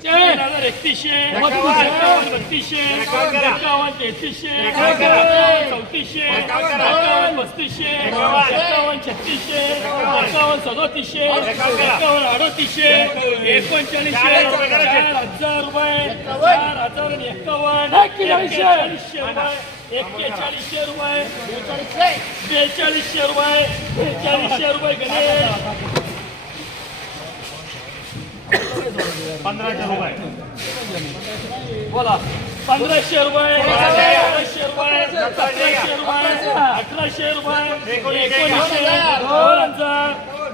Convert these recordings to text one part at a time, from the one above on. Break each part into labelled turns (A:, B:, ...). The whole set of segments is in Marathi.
A: हजार एकतीसशे एकावन्न बत्तीसशे एकावन्न तेहतीसशे एकावन्न चौतीसशे एकावन्न पस्तीसशे एकावन्न छत्तीसशे एकावन्न सदोतीसशे एकावन्न अडतीसशे एकोणचाळीसशे चार हजार रुपये चार हजार आणि एकावन्न एक्केचाळीसशे रुपये एक्केचाळीसशे रुपये बेचाळीसशे रुपये बेचाळीसशे रुपये गणेश.
B: पंधराशे रुपये.
A: बोला. पंधराशे रुपये. सोळाशे रुपये. सतराशे रुपये. अठराशे रुपये. एकोणीसशे. दोन हजार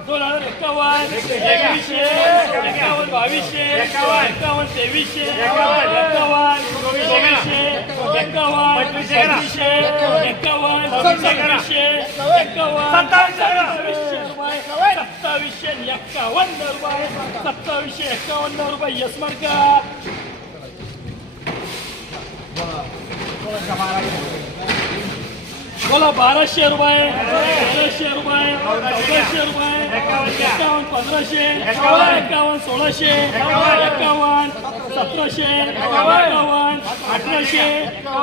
A: दोन हजार एकावन्न. एकवीसशे. एकावन्न बावीसशे. एकावन्न. तेवीसशे. एकावन्न. चोवीसशे एकावन्न पंचवीसशे. एकावन्न एकावन्न सत्तावीसशे रुपये सत्तावीसशे एकावन्न रुपये. सत्तावीसशे एकावन्न रुपये. यस मार्का. बोला बाराशे रुपये. तेराशे रुपये. चौदाशे रुपये. एकावन्न पंधराशे. एकावन्न सोळाशे. एकावन्न सतराशे. एकावन्न अठराशे.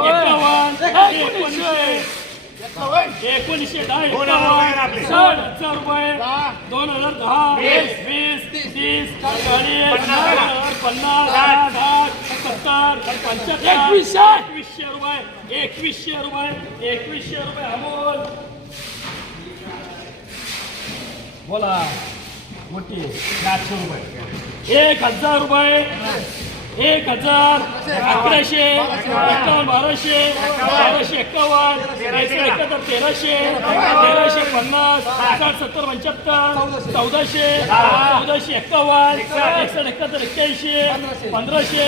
A: एकावन्न एकोणीसशे. एकोणीसशे दहा एकावन्न साठ हजार रुपये. दोन हजार दहा वीस. तीस. चाळीस पन्नास. साठ सत्तर पंच्याहत्तर. एकवीसशे. एकवीसशे रुपये एकवीसशे रुपये एकवीसशे रुपये अमोल. बोला मोठी
B: सातशे रुपये.
A: एक हजार रुपये. एक हजार अकराशे एकावन्न बाराशे बाराशे एकावन्न एकाहत्तर तेराशे तेराशे पन्नास साठ सत्तर पंच्याहत्तर चौदाशे चौदाशे एकावन्न एकसष्ट एकाहत्तर एक्क्याऐंशी पंधराशे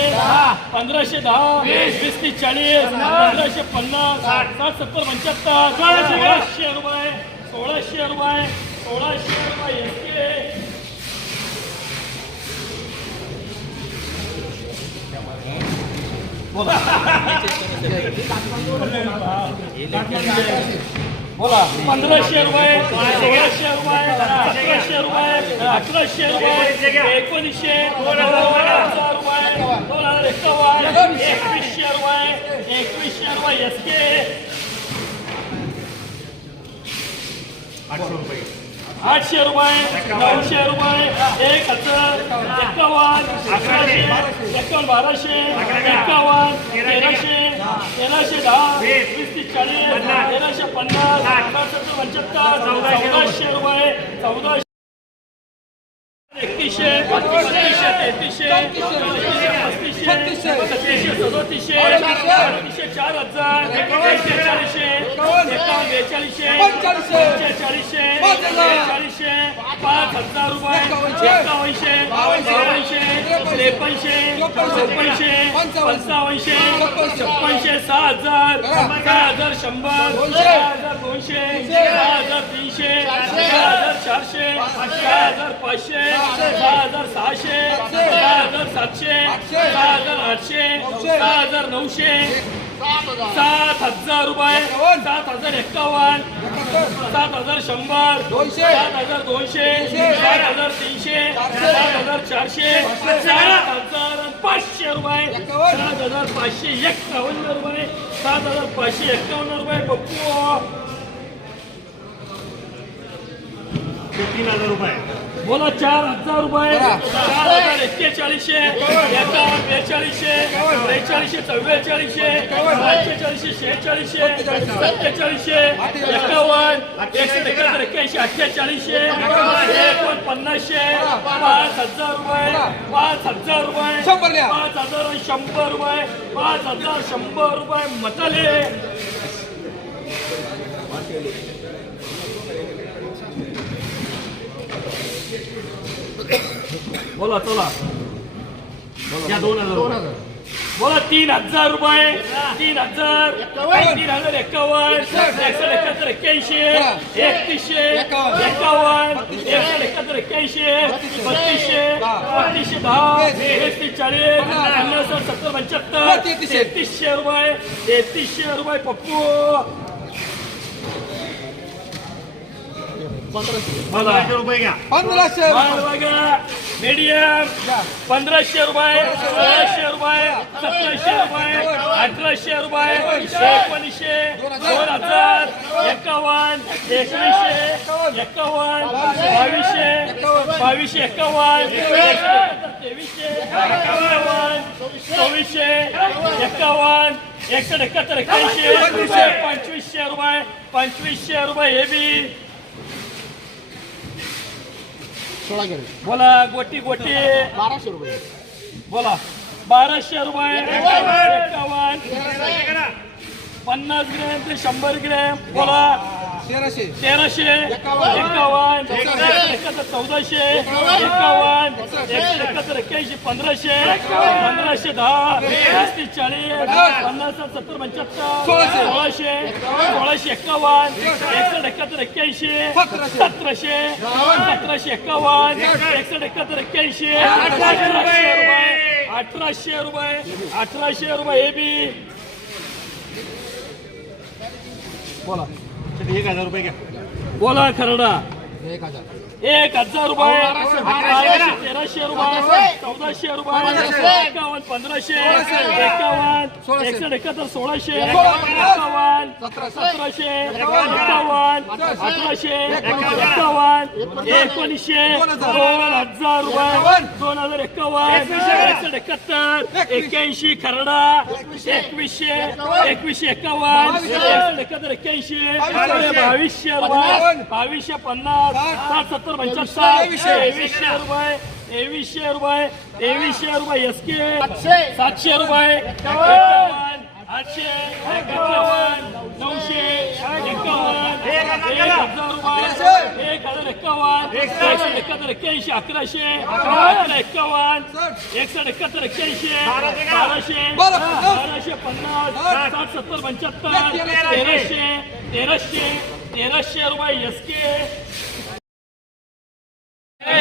A: पंधराशे दहा वीस तीस चाळीस पंधराशे पन्नास साठ सत्तर पंच्याहत्तर सोळाशे रुपये सोळाशे रुपये सोळाशे रुपये. बोला. पंधराशे रुपये सोळाशे रुपये सतराशे रुपये अठराशे रुपये एकोणीसशे दोन हजार रुपये दोन हजार एकावन्न एकवीसशे रुपये एकवीसशे रुपये एस के
B: आठशे रुपये
A: आठशे रुपये नऊशे रुपये एक हजार एकावन्न अकराशे एकावन्न बाराशे एकावन्न तेराशे तेराशे दहा वीस तीस चाळीस तेराशे पन्नास सत्तर पंच्याहत्तर चौदाशे रुपये. चौदाशे एकतीसशे बत्तीसशे तेहतीसशे छत्तीसशे सदोतीसशे अडतीसशे चार हजार एकावन्न बेचाळीसशे पंचेचाळीसशे बेचाळीसशे पाच हजार रुपये एकावन्नशे. बावनशे त्रेपन्नशे. चौपन्नशे पंचावन्नशे छप्पनशे. सहा हजार सहा हजार शंभर सहा हजार दोनशे सहा हजार तीनशे सहा हजार चारशे सहा हजार पाचशे. सहा हजार सहाशे सातशे सहा हजार आठशे सहा हजार नऊशे. सात हजार. रुपये. सात हजार एकावन्न सात हजार शंभर. सात हजार दोनशे. सात हजार तीनशे. सात हजार चारशे. सात हजार पाचशे रुपये. सात हजार पाचशे एक्कावन्न रुपये. सात हजार पाचशे एक्कावन्न रुपये. पप्पू
B: तीन हजार रुपये.
A: बोला चार हजार रुपये. चार हजार एक्केचाळीसशे एकावन्न बेचाळीसशे बेचाळीसशे चव्वेचाळीसशे पंचेचाळीसशे शेहेचाळीसशे सत्तेचाळीसशे एकावन्न एकशे एकाहत्तर एक्क्याऐंशी अठ्ठेचाळीसशे एकोणपन्नासशे पाच हजार रुपये पाच हजार रुपये पाच हजार शंभर रुपये पाच हजार शंभर रुपये मताले. बोला चला.
B: या दोन हजार रुपये.
A: बोला तीन हजार रुपये. तीन हजार. तीन हजार एक्कावन्न एकसष्ट. एकाहत्तर एक्क्याऐंशी. एकतीसशे. एक्कावन्न एकसष्ट एकाहत्तर एक्क्याऐंशी. बत्तीसशे. बत्तीसशे. दहा. एकतीस चाळीस. पन्नास. सत्तर पंच्याहत्तर. तेहतीसशे. रुपये. तेहतीसशे रुपये पप्पू.
B: पंधराशे. रुपये घ्या.
C: पंधराशे
A: माल बघा मीडियम पंधराशे रुपये सोळाशे रुपये सतराशे रुपये अठराशे रुपये एकोणीसशे दोन हजार एकावन्न एकोणीसशे एकावन्न बावीसशे बावीसशे एकावन्न तेवीसशे एकावन्न चोवीसशे एकावन्न एकशे एकाहत्तर एक्क्याऐंशी पंचवीसशे रुपये पंचवीसशे रुपये हे बी
C: सोळा
A: बोला गोटी गोटी.
C: बाराशे रुपये.
A: बोला. बाराशे रुपये. एकावन्न. पन्नास ग्रॅम ते शंभर ग्रॅम. बोला.
C: तेराशे.
A: एकावन्न. एकाहत्तर चौदाशे. एकावन्न. एकशे एकाहत्तर एक्क्याऐंशी पंधराशे पंधराशे दहा पस्तीस चाळीस पन्नास. सत्तर पंच्याहत्तर सोळाशे. सोळाशे एक्कावन्न एकसष्ट. एकाहत्तर एक्क्याऐंशी सतराशे. सतराशे एक्कावन्न एकसष्ट. एकाहत्तर एक्क्याऐंशी अठराशे रुपये. अठराशे रुपये अठराशे रुपये हे बी. बोला.
B: एक हजार रुपये घ्या.
A: बोला खरडा.
C: एक हजार
A: रुपये. बाराशे तेराशे रुपये. चौदाशे रुपये. एकावन्न पंधराशे. एकावन्न. एकसष्ट एकाहत्तर सोळाशे. एकावन्न. सतराशे. एकावन्न. अठराशे. एकावन्न. एकोणीसशे. दोन हजार. रुपये. दोन हजार एकावन्न. एकसष्ट एकाहत्तर. एक्क्याऐंशी खरडा. एकवीसशे. एकवीसशे. एकावन्न. एकाहत्तर एक्क्याऐंशी. बावीसशे. रुपये. बावीसशे पन्नास. सात सत्तर पंच्याहत्तर तेवीसशे रुपये तेवीसशे रुपये तेवीसशे रुपये एस के सातशे रुपये आठशे नऊशे एकावन्न एक हजार रुपये एक हजार एकावन्न एकशे एकाहत्तर एक्क्याऐंशी अकराशे अकरा एकावन्न एकसठ एकाहत्तर एक्क्याऐंशी बाराशे बाराशे पन्नास साठ सत्तर पंच्याहत्तर तेराशे तेराशे तेराशे रुपये एस के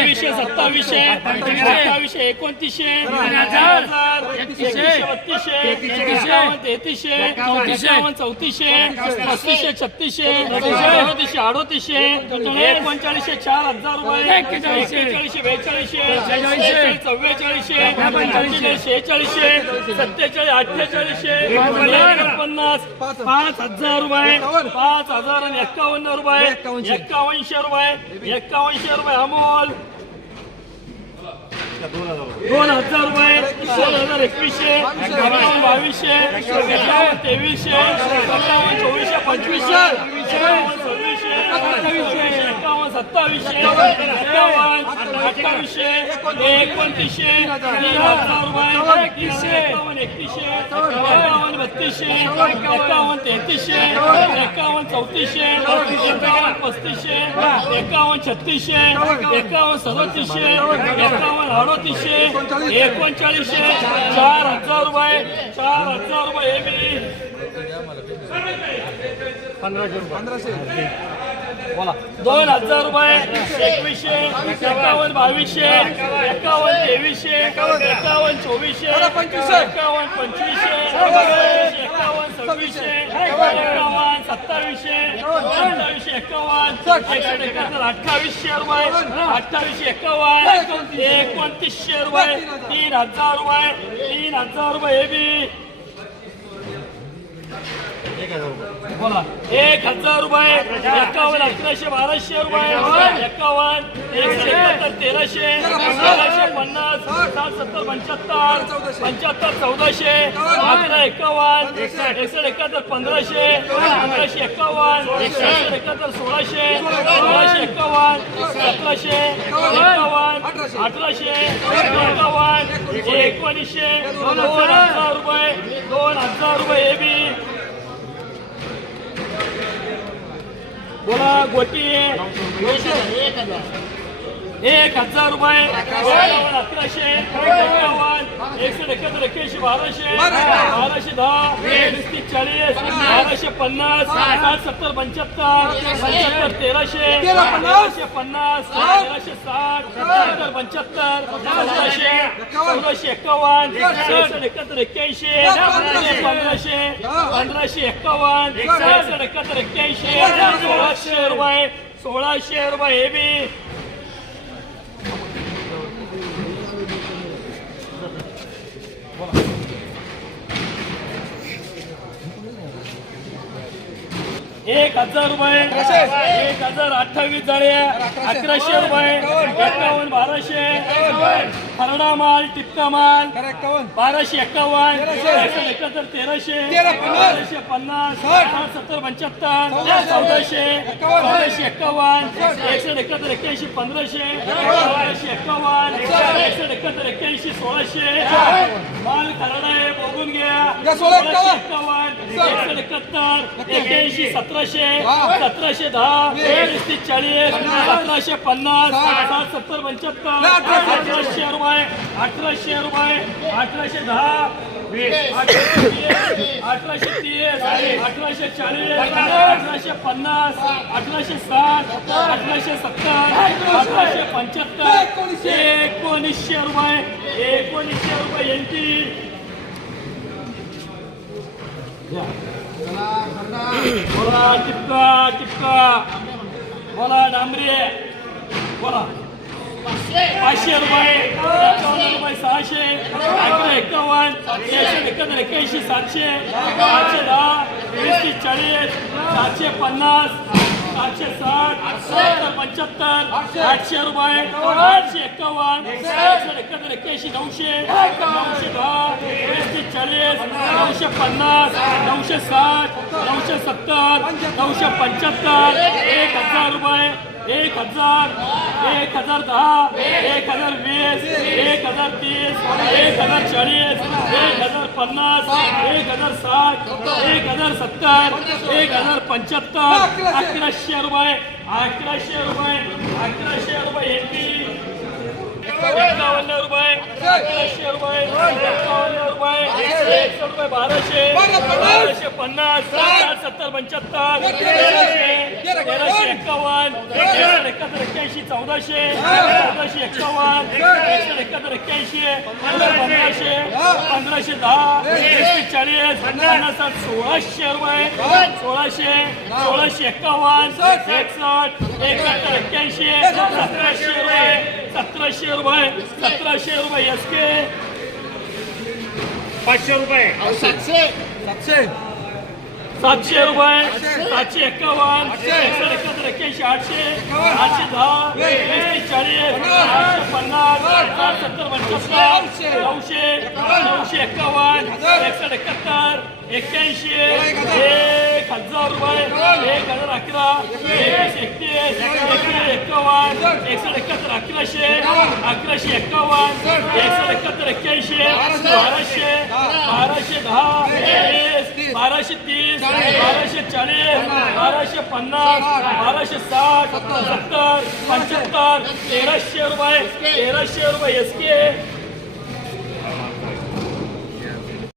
A: तेवीसशे सत्तावीसशे अठ्ठावीसशे एकोणतीसशे बत्तीसशे तेहतीसशे एकावन्न चौतीसशे पस्तीसशे छत्तीसशे अडतीसशे अडोतीसशे एकोणचाळीसशे चार हजार रुपये एक्केचाळीसशे बेचाळीसशे चव्वेचाळीसशे पंचेचाळीस शेहेचाळीसशे सत्तेचाळीस अठ्ठेचाळीसशे पन्नास पाच हजार रुपये पाच हजार आणि एक्कावन्न रुपये एक्कावनशे रुपये एक्कावनशे रुपये अमोल
B: दोन हजार रुपये
A: दोन हजार एकवीसशे एकावन्न बावीसशे तेवीसशे सत्तावन्न चोवीसशे पंचवीसशे. अठ्ठावीसशे एकावन्न सत्तावीसशे एकावन्न अठ्ठावीसशे एकोणतीसशे तीन हजार रुपये एकतीसशे एकावन्न एकतीसशे एकावन्न बत्तीसशे एकावन्न तेहतीसशे एकावन्न चौतीसशे एकावन्न पस्तीसशे एकावन्न छत्तीसशे एकावन्न सदतीसशे एकावन्न अडतीसशे एकोणचाळीसशे चार हजार रुपये चार हजार रुपये हे बी
B: पंधराशे रुपये.
C: पंधराशे
A: दोन हजार रुपये एकवीसशे एकावन्न बावीसशे एकावन्न तेवीसशे एकावन्न चोवीसशे एकावन्न पंचवीसशे एकावन्न सव्वीसशे एकावन्न सत्तावीसशे अठ्ठावीसशे एकावन्न एकाहत्तर अठ्ठावीसशे रुपये अठ्ठावीसशे एकावन्न एकोणतीसशे रुपये तीन हजार रुपये तीन हजार रुपये हे बी. बोला एक हजार रुपये एकावन्न अकराशे बाराशे रुपये. एकावन्न एकशे एकाहत्तर तेराशे तेराशे पन्नास सात सत्तर पंच्याहत्तर पंच्याहत्तर चौदाशे अकरा एकावन्न एकसष्ट एकाहत्तर पंधराशे पंधराशे एकावन्न एकशे एकाहत्तर सोळाशे सोळाशे एकावन्न सतराशे एकावन्न अठराशे एकावन्न एकोणीसशे दोन हजार रुपये दोन हजार रुपये ए बी बोला गोटी एक हजार रुपये. एकावन्न अकराशे एकावन्न एकशे एकाहत्तर एक्क्याऐंशी बाराशे बाराशे दहा वीस तीस चाळीस बाराशे पन्नास साठ सत्तर पंच्याहत्तर पंच्याहत्तर तेराशे तेराशे पन्नास तेराशे साठ सत्तर पंच्याहत्तर पंधराशे चौदाशे एक्कावन्न एकसष्ट एकाहत्तर एक्क्याऐंशी पंधराशे पंधराशे एक्कावन्न एकसष्ट एकाहत्तर एक्क्याऐंशी सोळाशे रुपये सोळाशे रुपये हे बी एक हजार रुपये एक हजार अठ्ठावीस झाले अकराशे रुपये एकावन्न बाराशे. खरडा माल टिपका माल बाराशे एक्कावन्न एकशे एकाहत्तर तेराशे तेराशे पन्नास. सत्तर पंच्याहत्तर चौदाशे. चौदाशे एक्कावन्न एकशे एकाहत्तर एक्क्याऐंशी पंधराशे बाराशे एक्कावन्न एकशे एकाहत्तर एक्क्याऐंशी सोळाशे. माल खरडा आहे बघून घ्या. सोळाशे एक्कावन्न एकशे एकाहत्तर एक्क्याऐंशी सतराशे सतराशे दहा चाळीस सतराशे पन्नास सत्तर पंच्याहत्तर अठराशे रुपये अठराशे रुपये अठराशे दहा अठराशे तीस, अठराशे अठराशे चाळीस अठराशे पन्नास अठराशे साठ अठराशे सत्तर अठराशे पंच्याहत्तर एकोणीसशे रुपये एकोणीसशे रुपये यांची बोला टिपका टिपका. बोला डांबरे. बोला. पाचशे. रुपये एकावन्न रुपये. सहाशे. अकरा एक्कावन्न एकशे एकाहत्तर एक्क्याऐंशी सातशे. सातशे दहा. वीस चाळीस. सातशे पन्नास. सातशे साठ. सत्तर पंच्याहत्तर. आठशे रुपये. आठशे एक्कावन्न एकशे एकाहत्तर एक्क्याऐंशी नऊशे. नऊशे दहा. वीस चाळीस. नऊशे पन्नास. नऊशे साठ. नऊशे सत्तर. नऊशे पंच्याहत्तर. एक हजार रुपये. एक हजार एक हजार दहा एक हजार वीस एक हजार तीस एक हजार चाळीस एक हजार पन्नास एक हजार साठ एक हजार सत्तर एक हजार पंच्याहत्तर अकराशे रुपये अकराशे रुपये अकराशे रुपये एकावन्न रुपये अकराशे रुपये रुपये बाराशे बाराशे पन्नास. साठ. सत्तर पंच्याहत्तर तेराशे एक्कावन्न एकशे एकाहत्तर एक्क्याऐंशी चौदाशे चौदाशे एक्कावन्न एकशे एकाहत्तर एक्क्याऐंशी पंधराशे. पंधराशे दहा एकशे चाळीस पन्नास. सोळाशे रुपये सोळाशे सोळाशे एक्कावन्न एकसष्ट. एकाहत्तर एक्क्याऐंशी सतराशे रुपये सतराशे रुपये सतराशे रुपये एस के
B: पाचशे रुपये.
A: सातशे. रुपये. सातशे. एक्कावन्न. एकशे एकाहत्तर एक्क्याऐंशी आठशे. आठशे दहा. वीस. चाळीस. आठशे पन्नास. साठ. सत्तर पंच्याहत्तर नऊशे. नऊशे. एक्कावन्न. एकसष्ट एकाहत्तर. एक्क्याऐंशी. एक हजार रुपये एक हजार अकरा एकवीस एकतीस एकवीस एक्कावन्न एकसष्ट एकाहत्तर अकराशे अकराशे एक्कावन्न एकसष्ट एकाहत्तर एक्क्याऐंशी बाराशे बाराशे दहा वीस बाराशे तीस बाराशे चाळीस बाराशे पन्नास बाराशे साठ सत्तर पंच्याहत्तर तेराशे रुपये तेराशे रुपये एस के